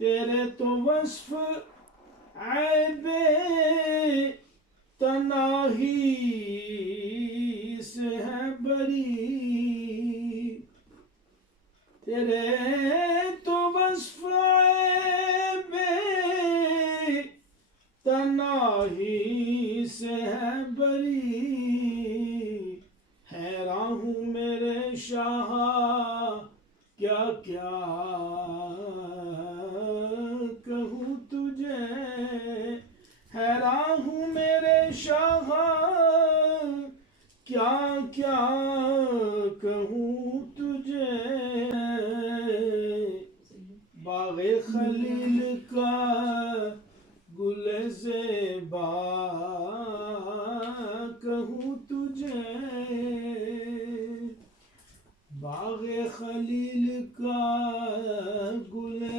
تیرے تو وصف عیب تنہی سے ہے بری، تیرے تو وصف عیب تنہی سے ہے بری، حیران ہوں میرے شاہ کیا کیا کہوں تجھے، حیران ہوں میرے شاہ کیا کیا کہوں تجھے، باغ خلیل کا گل زیبا کہوں تجھے، باغ خلیل کا گل